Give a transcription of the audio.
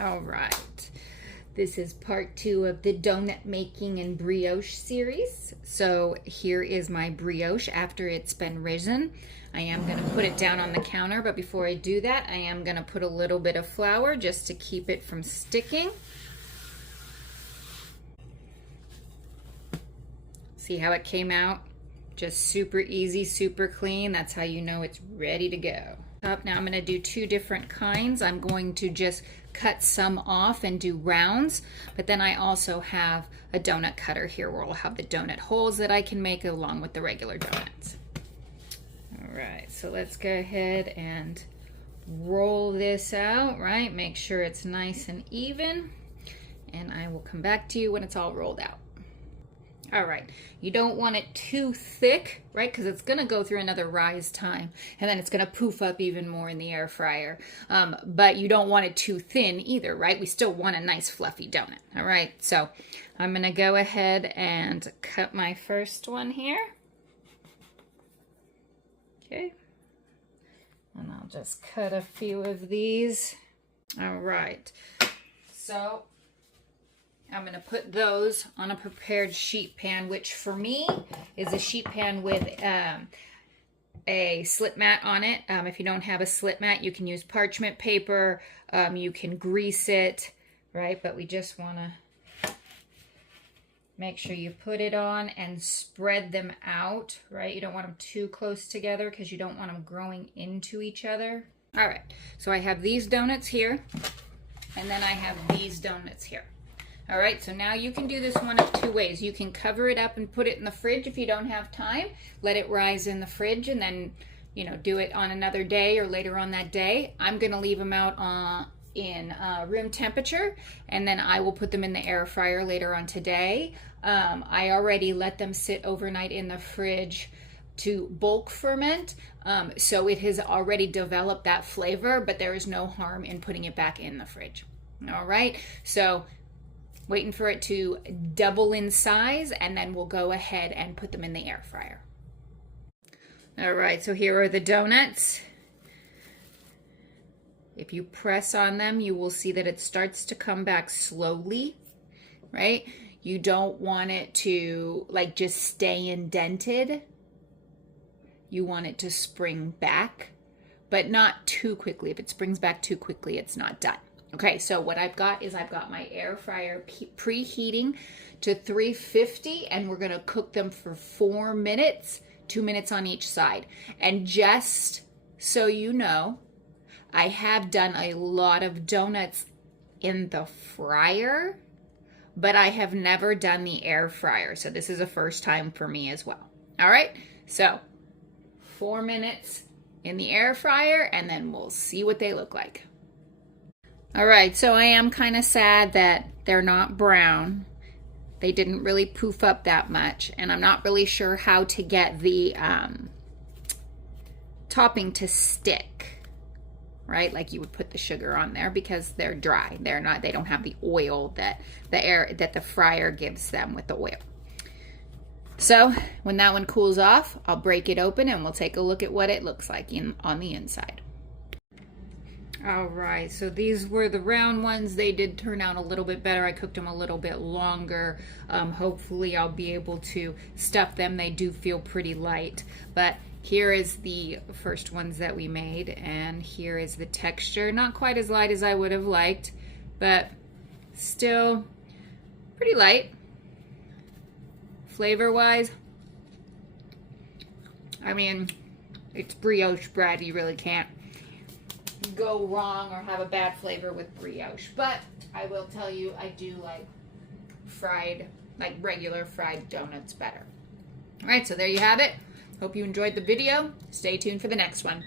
All right. This is part 2 of the donut making and brioche series. So here is my brioche after it's been risen. I am going to put it down on the counter, but before I do that, I am going to put a little bit of flour just to keep it from sticking. See how it came out? Just super easy, super clean. That's how you know it's ready to go. Now I'm going to do 2 different kinds. I'm going to just cut some off and do rounds, but then I also have a donut cutter here where I'll have the donut holes that I can make along with the regular donuts. All right, so let's go ahead and roll this out, right? Make sure it's nice and even, and I will come back to you when it's all rolled out. All right, you don't want it too thick, right? Because it's gonna go through another rise time and then it's gonna poof up even more in the air fryer. But you don't want it too thin either, right? We still want a nice fluffy donut, all right? So I'm gonna go ahead and cut my first one here. Okay, and I'll just cut a few of these. All right, so I'm going to put those on a prepared sheet pan, which for me is a sheet pan with a slip mat on it. If you don't have a slip mat, you can use parchment paper. You can grease it, right? But we just want to make sure you put it on and spread them out, right? You don't want them too close together because you don't want them growing into each other. All right, so I have these donuts here, and then I have these donuts here. All right, so now you can do this one of 2 ways. You can cover it up and put it in the fridge if you don't have time. Let it rise in the fridge and then, you know, do it on another day or later on that day. I'm going to leave them out in room temperature, and then I will put them in the air fryer later on today. I already let them sit overnight in the fridge to bulk ferment, so it has already developed that flavor, but there is no harm in putting it back in the fridge. All right, so waiting for it to double in size, and then we'll go ahead and put them in the air fryer. All right, so here are the donuts. If you press on them, you will see that it starts to come back slowly, right? You don't want it to like just stay indented. You want it to spring back, but not too quickly. If it springs back too quickly, it's not done. Okay, so what I've got is I've got my air fryer preheating to 350, and we're gonna cook them for 4 minutes, 2 minutes on each side. And just so you know, I have done a lot of donuts in the fryer, but I have never done the air fryer. So this is a first time for me as well. All right, so 4 minutes in the air fryer, and then we'll see what they look like. All right, so I am kind of sad that they're not brown. They didn't really poof up that much, and I'm not really sure how to get the topping to stick, right? Like you would put the sugar on there because they're dry. They don't have the oil that the fryer gives them with the oil. So when that one cools off, I'll break it open and we'll take a look at what it looks like on the inside. All right, so these were the round ones. They did turn out a little bit better. I cooked them a little bit longer. Hopefully I'll be able to stuff them. They do feel pretty light, but here is the first ones that we made, and here is the texture. Not quite as light as I would have liked, but still pretty light. Flavor-wise, I mean, it's brioche bread. You really can't go wrong or have a bad flavor with brioche, but I will tell you I do like regular fried donuts better. All right, so there you have it. Hope you enjoyed the video. Stay tuned for the next one.